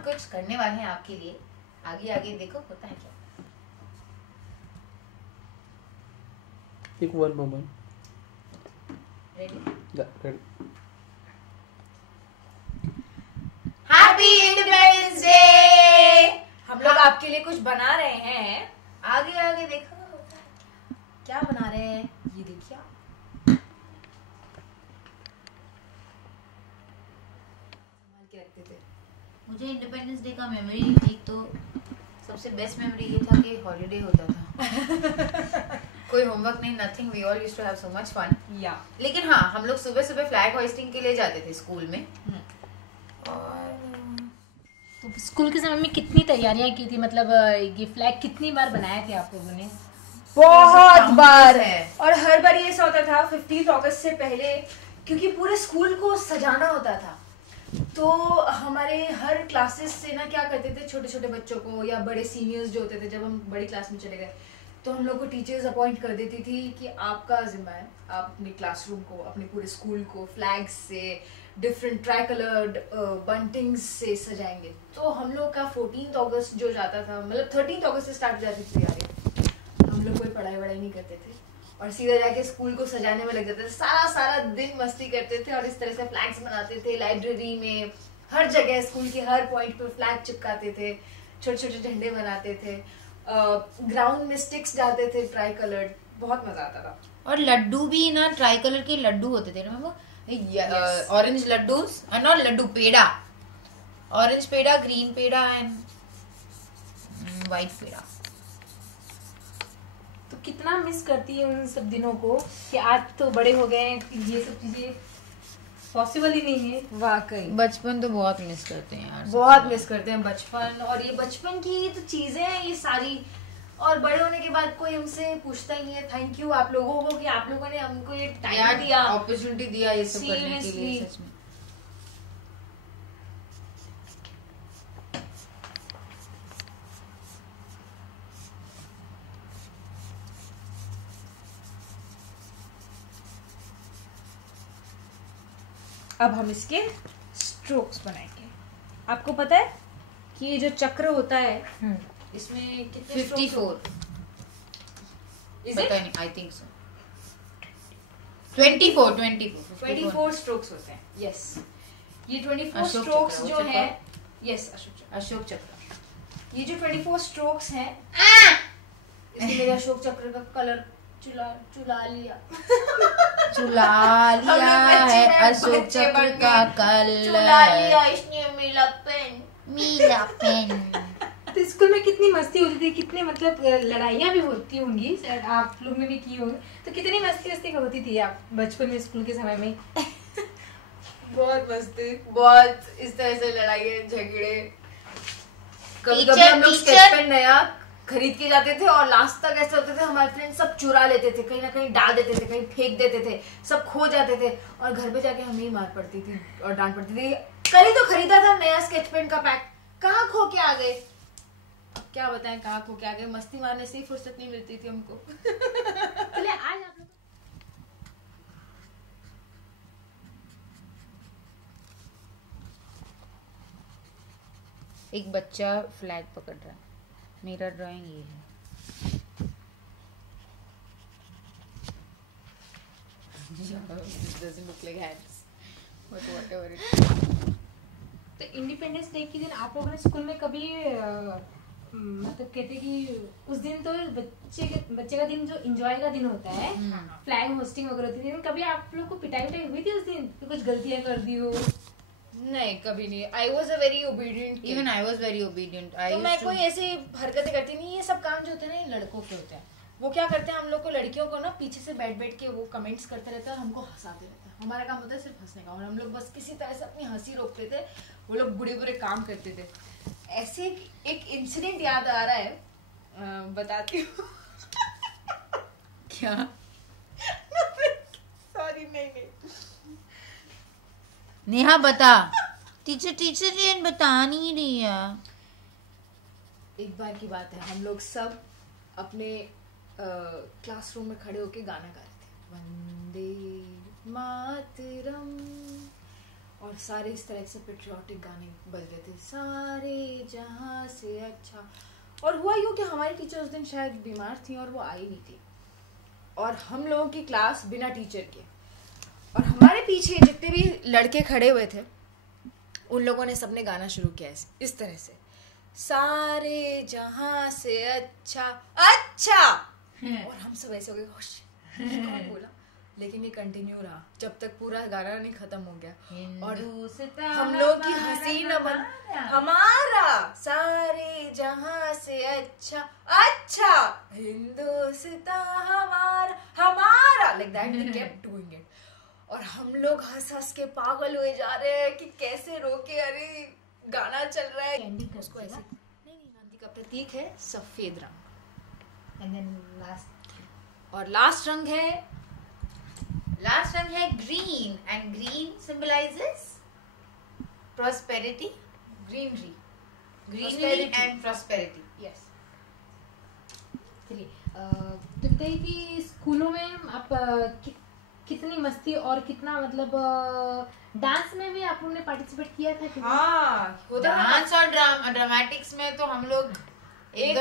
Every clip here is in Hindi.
हम कुछ करने वाले हैं आपके लिए, आगे आगे देखो होता है क्या। एक one moment. Ready? Ready. Happy independence day. हम लोग आपके लिए कुछ बना रहे हैं, आगे आगे देखो होता है क्या बना रहे हैं ये देखिए आप। क्या रखते थे? मुझे इंडिपेंडेंस डे का मेमोरी एक तो सबसे बेस्ट मेमोरी ये था कि हॉलीडे होता था। कोई होमवर्क नहीं, nothing, we all used to have so much fun. या लेकिन हाँ, हम लोग सुबह सुबह फ्लैग होइस्टिंग के लिए जाते थे स्कूल में। और तो स्कूल के समय में कितनी तैयारियां की थी, मतलब ये फ्लैग कितनी बार बनाए थे आप लोगों ने? बहुत बार है। और हर बार ये ऐसा होता था 15 अगस्त से पहले, क्योंकि पूरे स्कूल को सजाना होता था। तो हमारे हर क्लासेस से ना क्या करते थे, छोटे छोटे बच्चों को या बड़े सीनियर्स जो होते थे, जब हम बड़ी क्लास में चले गए तो हम लोग को टीचर्स अपॉइंट कर देती थी कि आपका जिम्मा है, आप अपने क्लासरूम को, अपने पूरे स्कूल को फ्लैग्स से, डिफरेंट ट्राई कलर्ड बंटिंग्स से सजाएंगे। तो हम लोग का 14 अगस्त जो जाता था, मतलब 13 अगस्त से स्टार्ट हो जाती थी तैयारी। हम लोग कोई पढ़ाई वढ़ाई नहीं करते थे और सीधा जाके स्कूल को सजाने में लग जाते थे। सारा दिन मस्ती करते थे और इस तरह से फ्लैग्स बनाते थे। लाइब्रेरी में, हर जगह स्कूल के हर पॉइंट पे फ्लैग चिपकाते थे, छोटे छोटे झंडे बनाते थे, ग्राउंड में स्टिक्स डालते थे ट्राई कलर्ड। बहुत मजा आता था। और लड्डू भी ना ट्राई कलर के लड्डू होते थे ना वो, orange laddoo, not laddoo, peda, orange peda, green peda and white peda. तो कितना मिस करती है उन सब दिनों को कि आज तो बड़े हो गए हैं, ये सब चीजें पॉसिबल ही नहीं है। वाकई बचपन तो बहुत मिस करते हैं यार, बहुत मिस करते हैं बचपन। और ये बचपन की तो चीजें हैं ये सारी, और बड़े होने के बाद कोई हमसे पूछता ही नहीं है। थैंक यू आप लोगों को कि आप लोगों ने हमको ये टाइम दिया, अपॉर्चुनिटी दिया ये सब करने के लिए। Seriously. सच में अब हम इसके स्ट्रोक्स बनाएंगे। आपको पता है कि ये जो चक्र होता है इसमें कितने 54 Is पता it? नहीं, आई थिंक सो 24 स्ट्रोक्स होते हैं। यस, ये 24 अशोक स्ट्रोक्स चक्र, जो वो है, यस अशोक चक्र। ये जो 24 स्ट्रोक्स हैं, इसमें मेरे अशोक चक्र का कलर चुला लिया है अशोक चक्र का चुला लिया कलर, इसने मेरा पेन। नीला पेन। तो स्कूल में कितनी मस्ती होती थी, कितनी मतलब लड़ाइयाँ भी होती होंगी, शायद आप लोग ने भी की होंगी। तो कितनी मस्ती होती थी आप बचपन में स्कूल के समय में? बहुत मस्ती, बहुत इस तरह से लड़ाई झगड़े। कभी कभी Teacher, हम लोग teacher. स्केच पेन नया खरीद के जाते थे और लास्ट तक ऐसे होते थे हमारे फ्रेंड सब चुरा लेते थे, कहीं ना कहीं डाल देते थे, कहीं फेंक देते थे, सब खो जाते थे और घर पे जाके हमें ही मार पड़ती थी और डांट पड़ती थी। कल ही तो खरीदा था नया स्केच पेन का पैक, कहाँ खो के आ गए। क्या बताएं कहाँ खो के आ गए, मस्ती मारने से ही फुर्सत नहीं मिलती थी हमको। चलिए आज आप लोग एक बच्चा फ्लैग पकड़ रहा है, मेरा ड्राइंग ये है। Doesn't look like hands, but whatever it is. तो इंडिपेंडेंस डे के दिन आप लोगों ने स्कूल में कभी मतलब कहते कि उस दिन तो बच्चे का दिन जो एंजॉय का दिन होता है, फ्लैग होस्टिंग वगैरह होती है, कभी आप लोग को पिटाई हुई थी उस दिन कि कुछ गलतियां कर दी हो? नहीं, कभी नहीं। I was a very obedient. Even I was very obedient. तो मैं कोई ऐसी हरकतें करती नहीं। ये सब काम जो होते हैं ना ये लड़कों के होते हैं। वो क्या करते हैं, हम लोग को लड़कियों को ना पीछे से बैठ के वो कमेंट्स करते रहते हैं और हमको हंसाते रहते हैं। हमारा काम होता है सिर्फ हंसने का और हम लोग बस किसी तरह से अपनी हंसी रोकते थे, वो लोग बुरे बुरे काम करते थे। ऐसे एक इंसिडेंट याद आ रहा है, बताती हूँ। क्या? सॉरी, नहीं। नेहा बता। टीचर ये बता नहीं रही है। एक बार की बात है, हम लोग सब अपने क्लासरूम में खड़े होके गाना गा रहे थे, वंदे मातरम। और सारे इस तरह से पेट्रियाटिक गाने बज रहे थे, सारे जहां से अच्छा। और हुआ यूँ कि हमारी टीचर उस दिन शायद बीमार थी और वो आई नहीं थी, और हम लोगों की क्लास बिना टीचर के, और हमारे पीछे जितने भी लड़के खड़े हुए थे उन लोगों ने सबने गाना शुरू किया इस तरह से, सारे जहां से अच्छा अच्छा। और हम सब ऐसे हो गए, कौन बोला, लेकिन ये कंटिन्यू रहा जब तक पूरा गाना नहीं खत्म हो गया। और हम लोग की हंसी न बन, हमारा सारे जहां से अच्छा अच्छा, हिंदुस्तान हमारा हमारा, like that we kept doing it. और हम लोग हंस हंस के पागल हुए जा रहे हैं कि कैसे रोके, अरे गाना चल रहा है। उसको ऐसे नहीं, गांधी का प्रतीक है सफेद रंग, एंड देन लास्ट, और लास्ट रंग है green, and green symbolizes prosperity, greenery, greenery and prosperity. Yes. चलिए, तो बताइए कि स्कूलों में आप कितनी मस्ती और कितना मतलब डांस में भी आप लोगों ने पार्टिसिपेट किया था? हाँ, डांस और ड्रामेटिक्स में तो हम लोग एक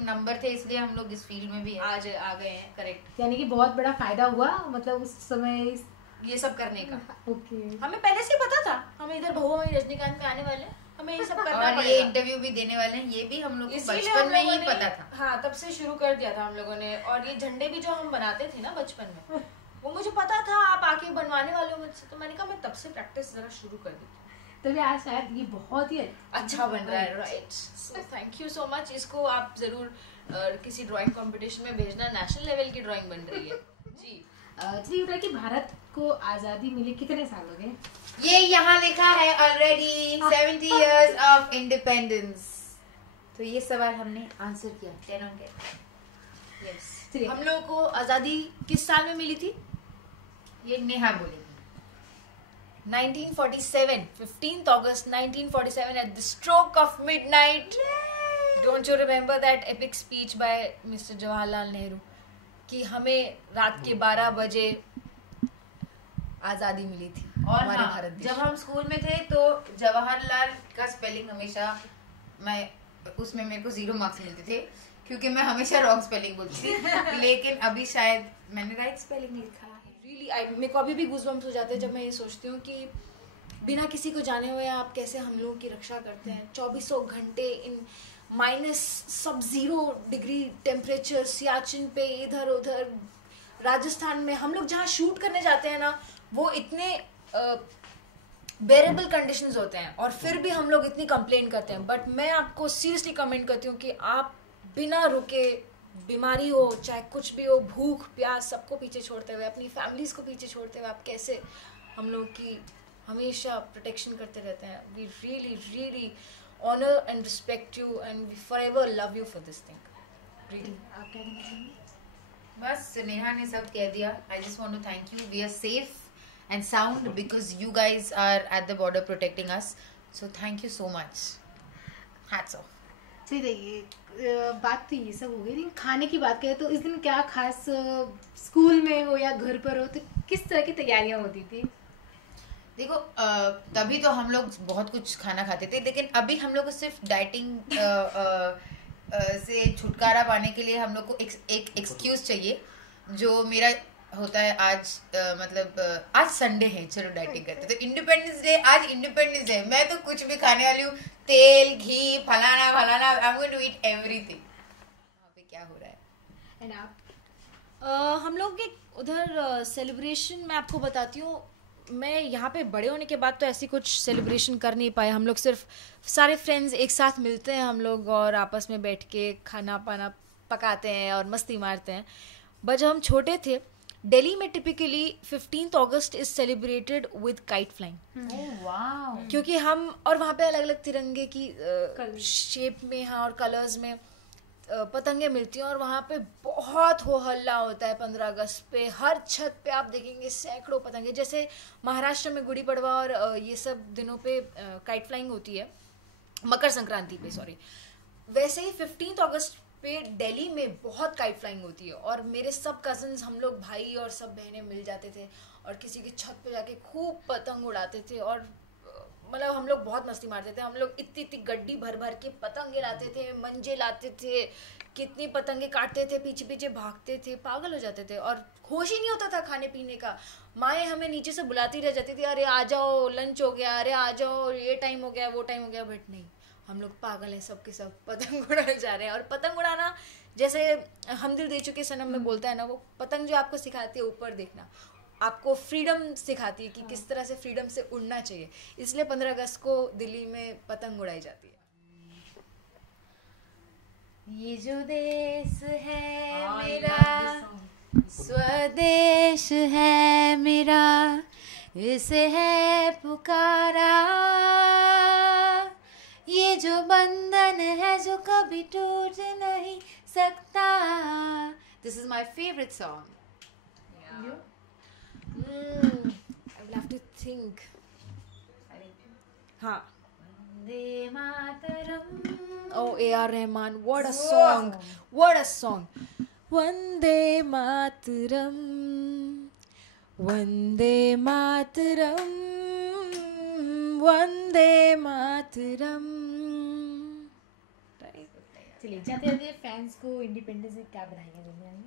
नंबर थे, इसलिए हम लोग इस फील्ड में भी आज आ गए हैं। करेक्ट, यानी कि बहुत बड़ा फायदा हुआ मतलब उस समय ये सब करने का। ओके, हमें पहले से पता था हम इधर बहुआ रजनीकांत में आने वाले हैं, हमें ये सब करना और पड़ेगा। ये इंटरव्यू भी देने वाले हैं, ये भी हम लोग को बचपन में ही पता था। हाँ, तब से शुरू कर दिया था हम लोगों ने। और ये झंडे भी जो हम बनाते थे ना बचपन में, वो मुझे पता था आप आके बनवाने वाले हो मुझसे, तो मैंने कहा मैं तब से प्रैक्टिस जरा शुरू कर दी, तभी आज शायद ये बहुत ही अच्छा बन रहा है। Right, so thank you so much. इसको आप जरूर किसी ड्राइंग कंपटीशन में भेजना, नेशनल लेवल की ड्राइंग बन रही है जी। चलिए बताइए कि भारत को आजादी मिले कितने साल हो गए? ये यहाँ लिखा है ऑलरेडी 70 years ऑफ इंडिपेंडेंस। तो ये सवाल हमने आंसर किया 10 on 10। यस, हम लोगों को आजादी किस साल में मिली थी? ये नेहा बोलेगी। 1947, 15th August 1947 at the stroke of midnight. Don't you remember that epic speech by Mr. Jawaharlal Nehru कि हमें रात के 12 बजे आजादी मिली थी और हमारे हाँ, भारत देश। जब हम स्कूल में थे तो जवाहरलाल का स्पेलिंग हमेशा उसमें मेरे को 0 मार्क्स मिलते थे क्योंकि मैं हमेशा रॉन्ग स्पेलिंग बोलती थी। लेकिन अभी शायद मैंने राइट स्पेलिंग लिखा है। मेरे को अभी भी गूज़बम्प्स हो जाते हैं जब मैं ये सोचती हूँ कि बिना किसी को जाने हुए आप कैसे हम लोगों की रक्षा करते हैं 2400 घंटे इन माइनस -0 टेम्परेचर, सियाचिन पे, इधर उधर राजस्थान में हम लोग जहाँ शूट करने जाते हैं ना, वो इतने बेरेबल कंडीशंस होते हैं और फिर भी हम लोग इतनी कंप्लेन करते हैं। बट मैं आपको सीरियसली कमेंट करती हूँ कि आप बिना रुके, बीमारी हो चाहे कुछ भी हो, भूख प्यास सबको पीछे छोड़ते हुए, अपनी फैमिलीज को पीछे छोड़ते हुए आप कैसे हम लोग की हमेशा प्रोटेक्शन करते रहते हैं। We really really honour and respect you and we forever love you for this thing. Really आप क्या कहना चाहेंगे? बस नेहा ने सब कह दिया। I just want to thank you. We are safe and sound because you guys are at the border protecting us, so thank you so much. Hats off. चलिए देखिए, बात तो ये सब हो गई, लेकिन खाने की बात करें तो इस दिन क्या खास स्कूल में हो या घर पर हो तो किस तरह की तैयारियां होती थी? देखो तभी तो हम लोग बहुत कुछ खाना खाते थे, लेकिन अभी हम लोग को सिर्फ डाइटिंग से छुटकारा पाने के लिए हम लोग को एक एक्सक्यूज चाहिए, जो मेरा होता है। आज संडे है, चलो डाइटिंग करते। तो इंडिपेंडेंस डे, आज इंडिपेंडेंस डे, मैं तो कुछ भी खाने वाली हूँ, तेल घी फलाना फलाना, I am going to eat everything. वहाँ पे क्या हो रहा है? एंड आप? हम लोग के उधर सेलिब्रेशन मैं आपको बताती हूँ। मैं यहाँ पे बड़े होने के बाद तो ऐसी कुछ सेलिब्रेशन कर नहीं पाए। हम लोग सिर्फ सारे फ्रेंड्स एक साथ मिलते हैं हम लोग और आपस में बैठ के खाना पाना पकाते हैं और मस्ती मारते हैं। बट जब हम छोटे थे, दिल्ली में typically 15th August is celebrated with kite flying. Oh wow! क्योंकि हम और वहाँ पे अलग अलग तिरंगे की शेप में, हाँ, और कलर्स में पतंगे मिलती हैं और वहाँ पे बहुत हो हल्ला होता है। 15 अगस्त पे हर छत पे आप देखेंगे सैकड़ों पतंगे। जैसे महाराष्ट्र में गुड़ी पड़वा और ये सब दिनों पे काइट फ्लाइंग होती है, मकर संक्रांति पे, सॉरी, वैसे ही 15th अगस्त पे दिल्ली में बहुत काइट फ्लाइंग होती है, और मेरे सब कजन्स, हम लोग भाई और सब बहनें मिल जाते थे और किसी की छत पे जाके खूब पतंग उड़ाते थे, और मतलब हम लोग बहुत मस्ती मारते थे। हम लोग इतनी इतनी गड्डी भर भर के पतंगे लाते थे, मंजे लाते थे, कितनी पतंगे काटते थे, पीछे पीछे भागते थे, पागल हो जाते थे, और होश ही नहीं होता था खाने पीने का। माएँ हमें नीचे से बुलाती रह जाती थी, अरे आ जाओ लंच हो गया, अरे आ जाओ ये टाइम हो गया वो टाइम हो गया, बट नहीं, हम लोग पागल हैं सब के सब, पतंग उड़ाने जा रहे हैं। और पतंग उड़ाना जैसे हम दिल दे चुके सनम में बोलता है ना, वो पतंग जो आपको सिखाती है ऊपर देखना, आपको फ्रीडम सिखाती है कि किस तरह से फ्रीडम से उड़ना चाहिए। इसलिए 15 अगस्त को दिल्ली में पतंग उड़ाई जाती है। ये जो देश है मेरा, स्वदेश है मेरा, इसे है पुकारा, ये जो बंधन है जो कभी टूट नहीं सकता। This is my favourite song. I will have to think. हाँ, Vande Mataram. Oh, A.R. Rahman, what a song! What a song! Vande Mataram, Vande Mataram, Vande Mataram. चलिए जाते जाते फैंस को इंडिपेंडेंस डे क्या बनाएंगे दुनिया में?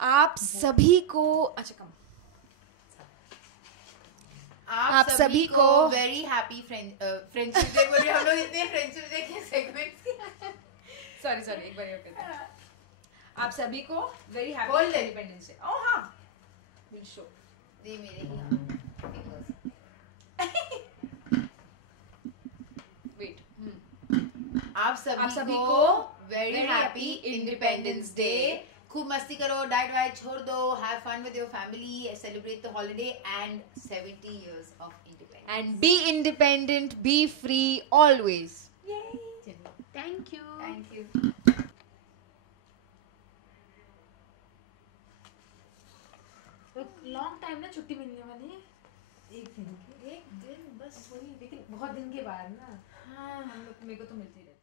आप सभी को, अच्छा कम, आप सभी को वेरी हैप्पी फ्रेंडशिप डे बोलिए। हम लोग इतने फ्रेंडशिप डे के सेगमेंट सॉरी एक बार कहते हैं। आप सभी को वेरी हैप्पी बोल दे। Independence day. ओह हाँ, विल शो। दे मेरे ही हाथ। वेट, आप सभी को वेरी हैप्पी इंडिपेंडेंस डे। खूब मस्ती करो, डाइट वाइट छोड़ दो, have fun with your family, celebrate the holiday and 70 years of independence. and be independent, be free always. चलिए thank you. Thank you. Long time ना छुट्टी मिलने वाली है, एक दिन की, एक दिन बस वही, लेकिन बहुत दिन के बाद ना। हाँ, हम लोग, मेरे को तो मिलती रहती है।